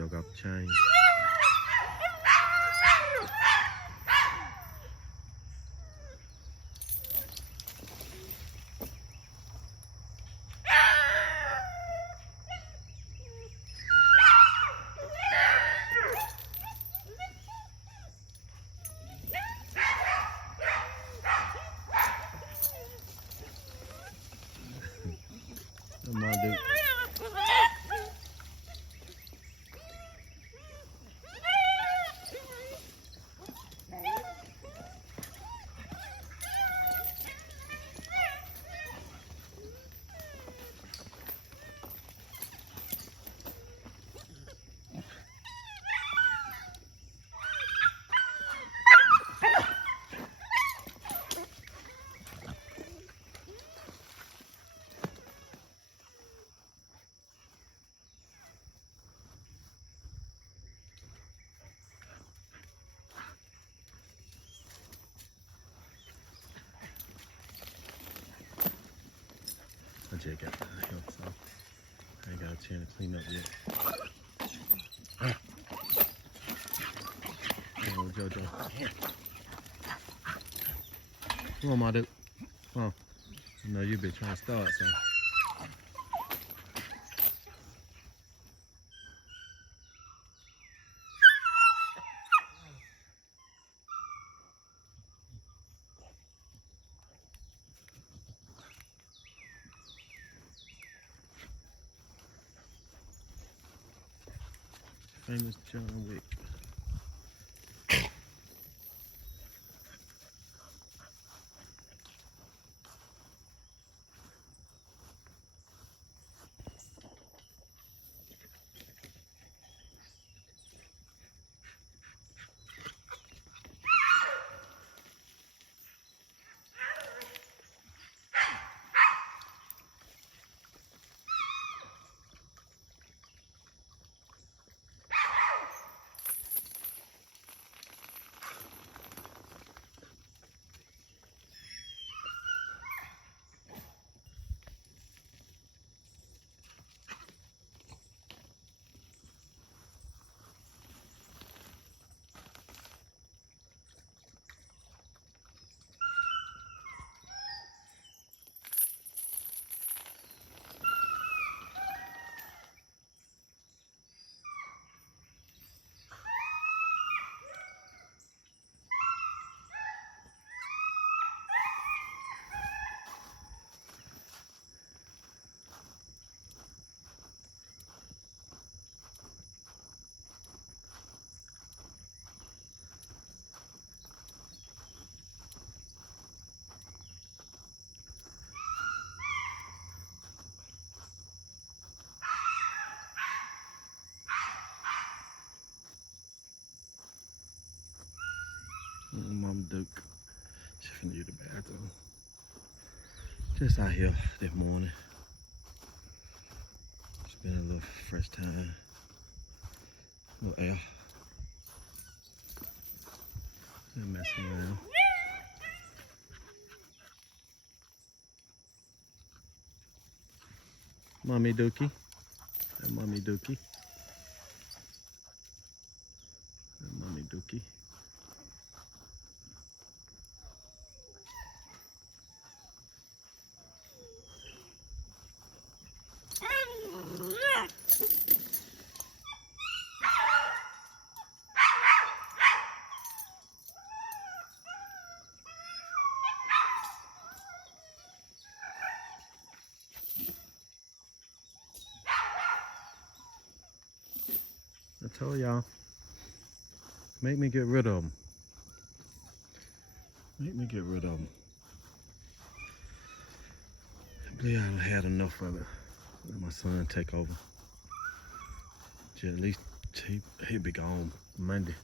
joke off the chain. Come on, dude. I just got the hill, so I ain't got a chance to clean up yet. Come on, JoJo. Come on, my dude. Come on. I know you've been trying to start, so. Famous John Wick. Mom Duke. She finna use the bathroom. Just out here this morning. It's been a little fresh time. A little air. And messing around. Mommy Dookie. That Mommy Dookie. That Mommy Dookie. I told y'all, make me get rid of them. Make me get rid of them. I believe I done had enough of it. Let my son take over. Just at least he'll be gone Monday.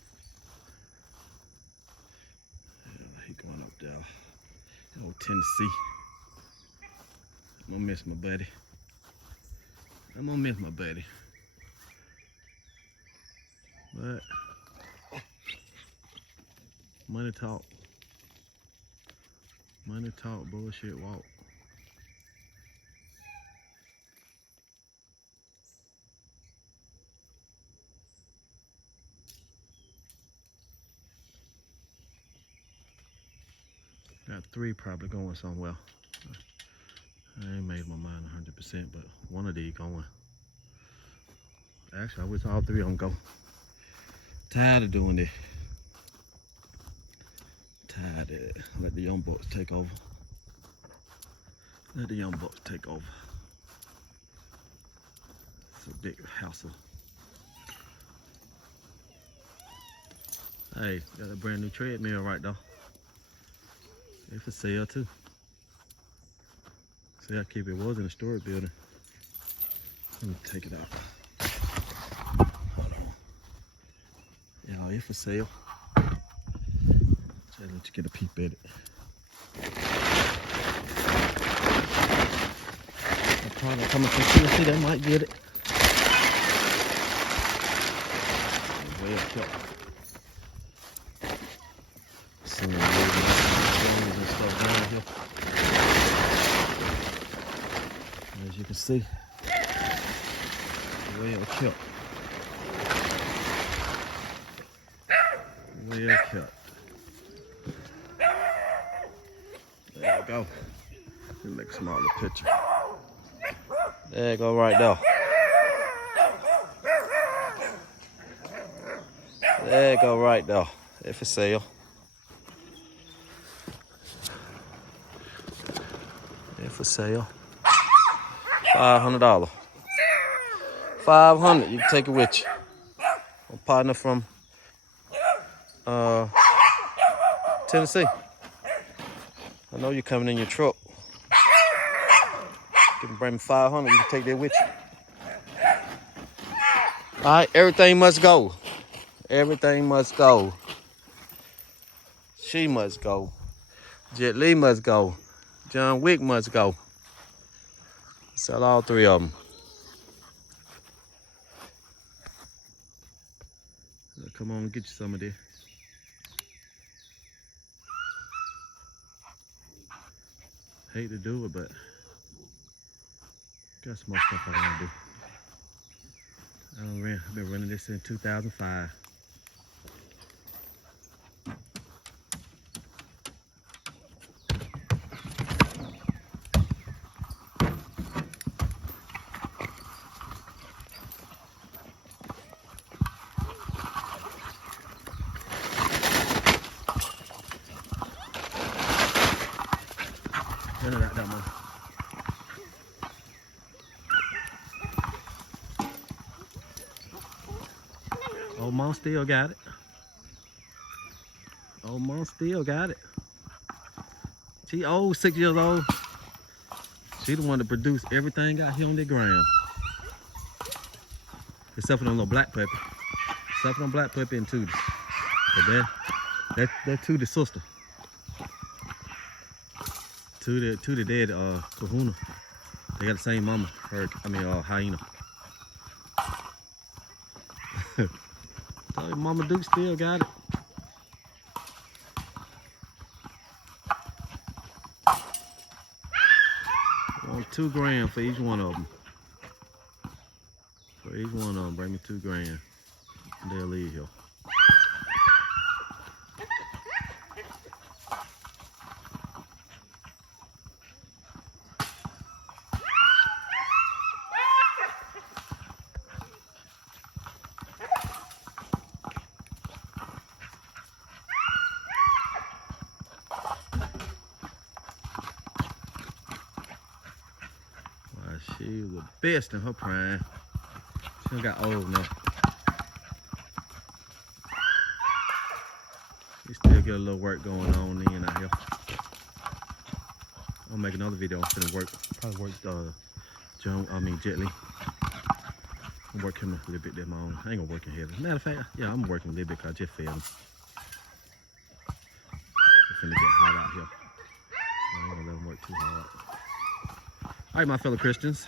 Yeah, he going up there. Old Tennessee. I'm gonna miss my buddy. I'm gonna miss my buddy. But money talk, bullshit walk. Got 3 probably going somewhere. I ain't made my mind 100%, but one of these going. Actually, I wish all 3 of them go. Tired of doing this. Tired of it. Let the young bucks take over. Let the young bucks take over. It's a big hassle. Hey, got a brand new treadmill right there. It's for sale too. See how cheap it was in the storage building. Let me take it out. Hold on. Y'all, it's for sale. Just let you get a peep at it. A product coming from Tennessee, they might get it. Well kept. Some of the drones and stuff down here. As you can see, well kept. Well kept. There we go. Let me make a smaller picture. There you go right there. There you go right there. It's for sale. It's for sale. $500. $500. You can take it with you. A partner from Tennessee. I know you're coming in your truck. You can bring me $500. You can take that with you. All right, everything must go. Everything must go. She must go. Jet Li must go. John Wick must go. Sell all 3 of them. Come on and get you some of this. Hate to do it, but got some more stuff I want to do. I've been running this since 2005. None of that money. Old mom still got it. Old mom still got it. She old, 6 years old. She the one that produced everything out here on the ground. Except for them little black puppy. Except for them black puppy and Tootie. But that Tootie's sister. Tootie dead, Kahuna. They got the same mama. Hyena. Tell you, Mama Duke still got it. Want $2 grand for each one of them. For each one of them, bring me $2 grand. And they'll leave here. She was the best in her prime. She done got old now. We still get a little work going on in out here. I'll make another video. I'm finna work. Probably work Jet Li. I'm working a little bit there my own. I ain't gonna work in here. Matter of fact, yeah, I'm working a little bit because I just fed him. It's finna get hot out here. I ain't gonna let him work too hard. All right, my fellow Christians.